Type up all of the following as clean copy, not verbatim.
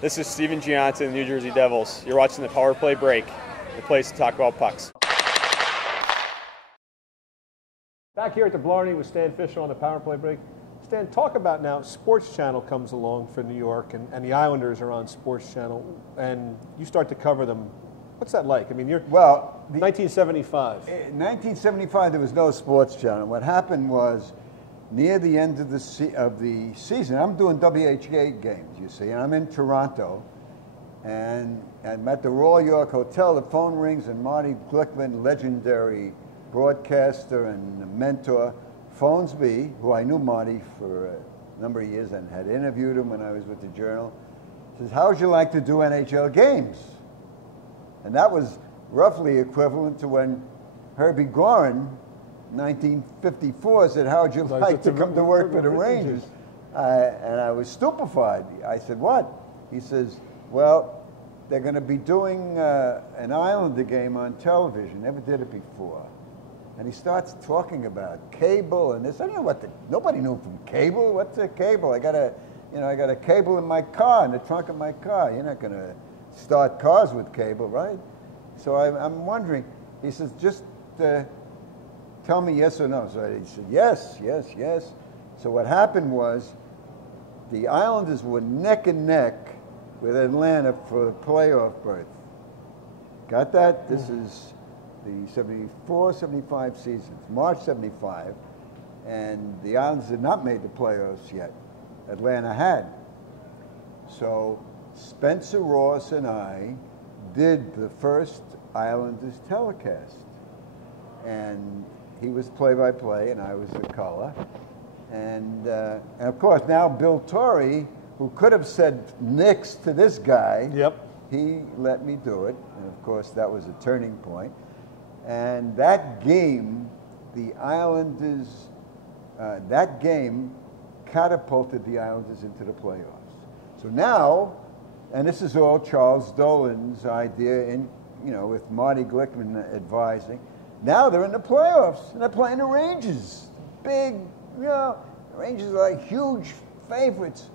This is Steven Gianton, New Jersey Devils. You're watching the Power Play Break, the place to talk about pucks. Back here at the Blarney with Stan Fischler on the Power Play Break. Stan, talk about now, Sports Channel comes along for New York, and the Islanders are on Sports Channel, and you start to cover them. What's that like? I mean, you're 1975. In 1975, there was no Sports Channel. What happened was, near the end of the season, I'm doing WHA games, you see, and I'm in Toronto, and I'm at the Royal York Hotel. The phone rings, and Marty Glickman, legendary broadcaster and mentor, phones me, who I knew Marty for a number of years and had interviewed him when I was with the Journal. Says, "How would you like to do NHL games?" And that was roughly equivalent to when Herbie Gorin, 1954, said, "How would you like to come to work for the Rangers?" And I was stupefied. I said, "What?" He says, "Well, they're going to be doing an Islander game on television. Never did it before." And he starts talking about cable and this. I don't know what nobody knew from cable. What's a cable? I got a cable in my car, in the trunk of my car. You're not going to start cars with cable, right? So I'm wondering. He says, "Just tell me yes or no." So he said, yes. So what happened was the Islanders were neck and neck with Atlanta for the playoff berth. Got that? This is the 74-75 seasons, March 75, and the Islanders had not made the playoffs yet. Atlanta had. So Spencer Ross and I did the first Islanders telecast. And he was play-by-play, and I was the color. And of course, now Bill Torrey, who could have said nix to this guy, he let me do it. And of course, that was a turning point. And that game, the Islanders, that game catapulted the Islanders into the playoffs. So now, and this is all Charles Dolan's idea, with Marty Glickman advising. Now they're in the playoffs, and they're playing the Rangers. Big, the Rangers are like huge favorites.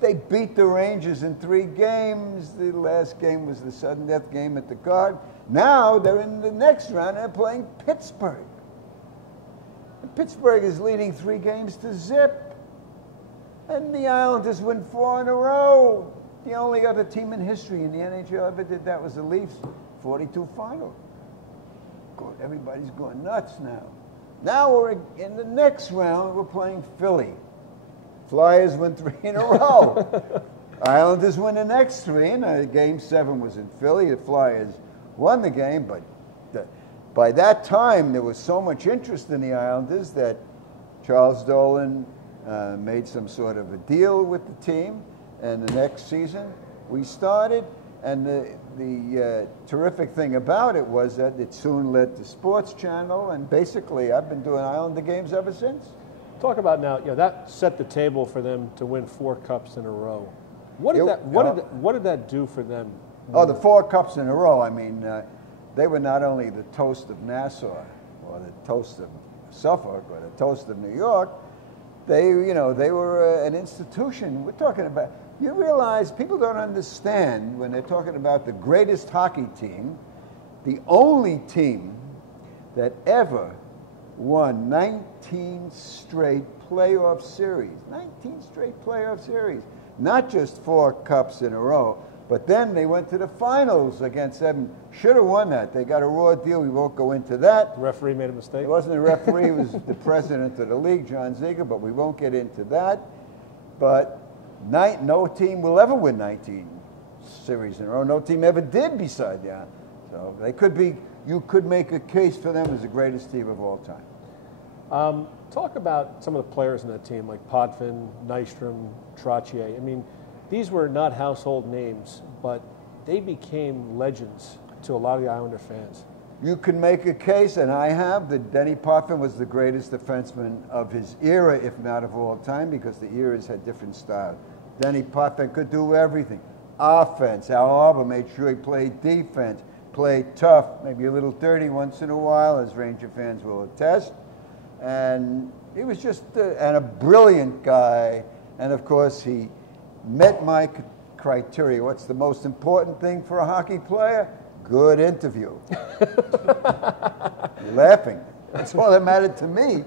They beat the Rangers in 3 games. The last game was the sudden death game at the Garden. Now they're in the next round, and they're playing Pittsburgh. And Pittsburgh is leading 3 games to zip. And the Islanders win 4 in a row. The only other team in history in the NHL ever did that was the Leafs, 42 final. Good, everybody's going nuts now. Now we're in the next round, we're playing Philly. Flyers win 3 in a row. Islanders win the next 3, and Game 7 was in Philly. The Flyers won the game, but by that time there was so much interest in the Islanders that Charles Dolan made some sort of a deal with the team. And the next season we started, and the terrific thing about it was that it soon led to Sports Channel, and basically I've been doing Islander games ever since. Talk about now, that set the table for them to win 4 cups in a row. What did that do for them? Oh, the 4 cups in a row. I mean, they were not only the toast of Nassau or the toast of Suffolk or the toast of New York. They were an institution. We're talking about. You realize people don't understand when they're talking about the greatest hockey team, the only team that ever won 19 straight playoff series. 19 straight playoff series. Not just 4 cups in a row, but then they went to the finals against them. Should have won that. They got a raw deal. We won't go into that. The referee made a mistake. It wasn't the referee. It was the president of the league, John Ziegler, but we won't get into that. But no team will ever win 19 series in a row. No team ever did beside the Islanders. So they could be. You could make a case for them as the greatest team of all time. Talk about some of the players in that team, like Potvin, Nystrom, Trottier. I mean, these were not household names, but they became legends to a lot of the Islander fans. You can make a case, and I have, that Denny Potvin was the greatest defenseman of his era, if not of all time, because the eras had different styles. Denny Potvin could do everything. Offense. Al Arbour made sure he played defense, played tough, maybe a little dirty once in a while, as Ranger fans will attest. And he was just a brilliant guy. And of course, he met my criteria. What's the most important thing for a hockey player? Good interview. You're laughing. That's all that mattered to me.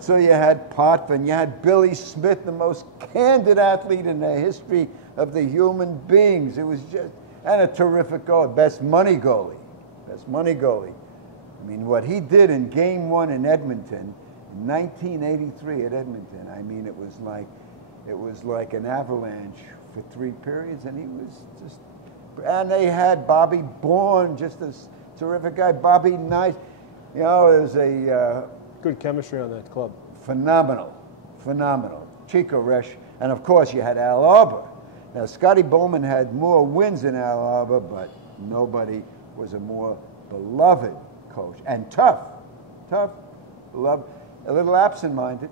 So you had Potvin, you had Billy Smith, the most candid athlete in the history of the human beings. It was just, and a terrific goalie, best money goalie. I mean, what he did in Game 1 in Edmonton, in 1983 at Edmonton, I mean, it was like an avalanche for 3 periods, and he was just, and they had Bobby Bourne, just this terrific guy, Bobby Nice. You know, it was a... good chemistry on that club. Phenomenal. Chico Resch. And, of course, you had Al Arbor. Now, Scotty Bowman had more wins than Al Arbor, but nobody was a more beloved coach. And tough, beloved, a little absent-minded.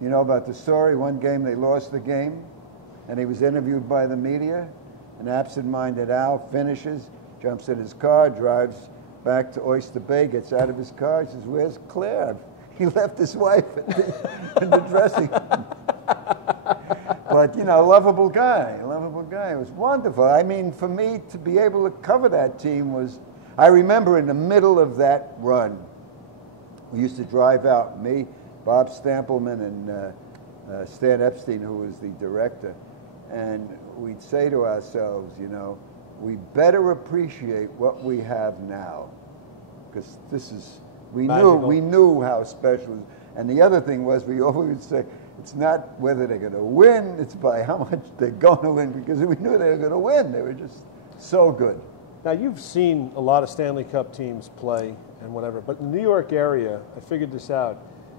You know about the story, one game they lost the game, and he was interviewed by the media, and absent-minded Al finishes, jumps in his car, drives back to Oyster Bay, gets out of his car, he says, "Where's Claire?" He left his wife in the dressing room. But, you know, lovable guy. It was wonderful. I mean, for me to be able to cover that team was, I remember in the middle of that run, we used to drive out, me, Bob Stampleman, and Stan Epstein, who was the director, and we'd say to ourselves, you know, we better appreciate what we have now, because this is, we knew how special it was. And the other thing was, we always would say, it's not whether they're going to win, it's by how much they're going to win, because we knew they were going to win. They were just so good. Now, you've seen a lot of Stanley Cup teams play and whatever, but in the New York area, I figured this out,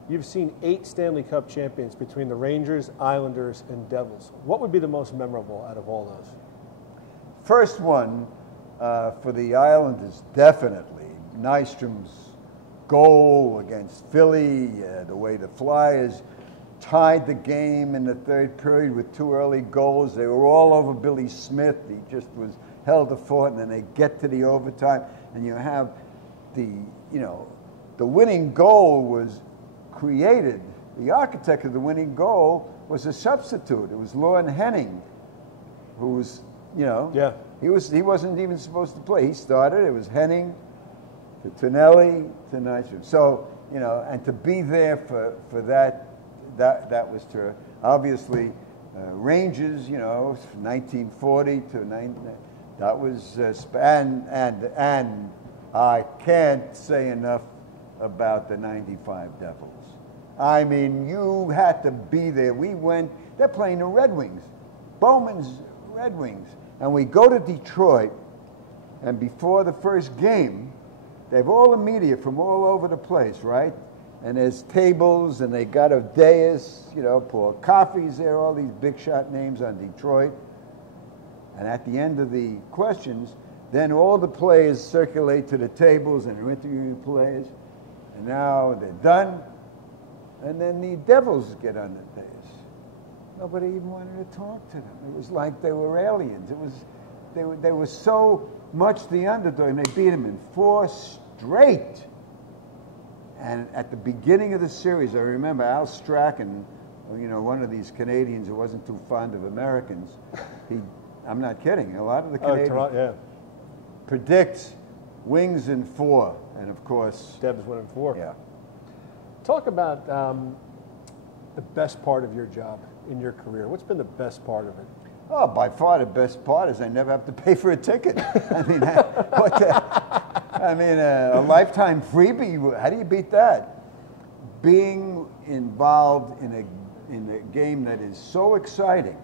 you've seen 8 Stanley Cup champions between the Rangers, Islanders, and Devils. What would be the most memorable out of all those? First one for the Islanders, definitely. Nystrom's goal against Philly, the way the Flyers tied the game in the 3rd period with 2 early goals. They were all over Billy Smith. He just was held the fort, and then they get to the overtime, and you have the winning goal was created. The architect of the winning goal was a substitute. It was Lorne Henning, who was, you know, yeah. He wasn't even supposed to play. He started. It was Henning to Tonelli to Nystrom. So, you know, and to be there for that was terrific. Obviously, Rangers, you know, 1940 to 19. That was and I can't say enough about the '95 Devils. I mean, you had to be there. We went. They're playing the Red Wings, Bowman's Red Wings. And we go to Detroit, and before the first game, they have all the media from all over the place, right? And there's tables, and they got a dais, you know, Paul Coffey's there, all these big shot names on Detroit. And at the end of the questions, then all the players circulate to the tables and they're interviewing players. And now they're done. And then the Devils get on the dais. Nobody even wanted to talk to them. It was like they were aliens. It was, they were so much the underdog, and they beat them in 4 straight. And at the beginning of the series, I remember Al Strachan, you know, one of these Canadians who wasn't too fond of Americans. I'm not kidding. A lot of the Canadians predicts Wings in 4, and of course, Devs went in 4. Yeah. Talk about the best part of your job in your career. What's been the best part of it? Oh, by far the best part is I never have to pay for a ticket. I mean, a lifetime freebie. How do you beat that? Being involved in a game that is so exciting.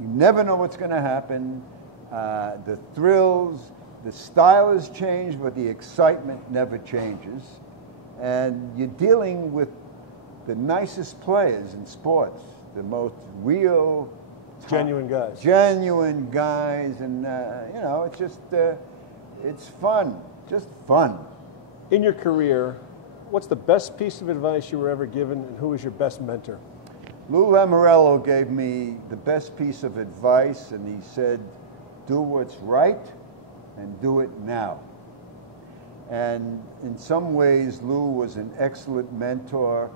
You never know what's going to happen. The thrills, the style has changed, but the excitement never changes. And you're dealing with the nicest players in sports, the most real, genuine guys. Genuine guys, and you know, it's just, it's fun, just fun. In your career, what's the best piece of advice you were ever given, and who was your best mentor? Lou Lamoriello gave me the best piece of advice, and he said, do what's right and do it now. And in some ways, Lou was an excellent mentor.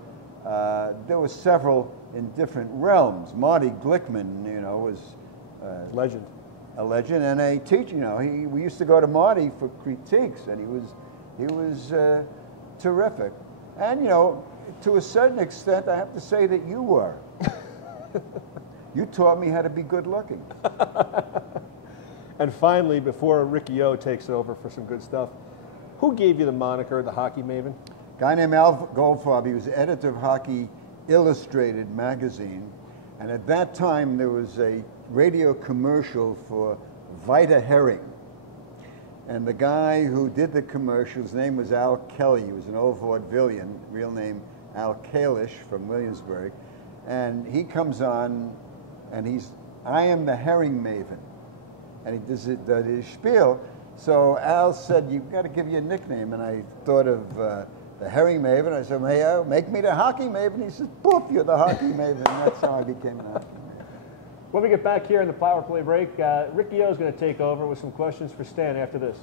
There were several in different realms. Marty Glickman, you know, was Legend. A legend and a teacher. You know, we used to go to Marty for critiques, and he was terrific. And you know, to a certain extent, I have to say that you were. You taught me how to be good looking. And finally, before Ricky O takes over for some good stuff, who gave you the moniker, the Hockey Maven? A guy named Al Goldfarb. He was editor of Hockey Illustrated magazine, and at that time there was a radio commercial for Vita Herring. And the guy who did the commercial, his name was Al Kelly. He was an old vaudevillian, real name Al Kalish from Williamsburg. And he comes on, and I am the Herring Maven. And he does his spiel. So Al said, you've got to give you a nickname. And I thought of the Herring Maven. I said, hey, make me the Hockey Maven. He said, poof, you're the Hockey Maven. And that's how I became the Hockey Maven. When we get back here in the power play break, Ricky O is going to take over with some questions for Stan after this.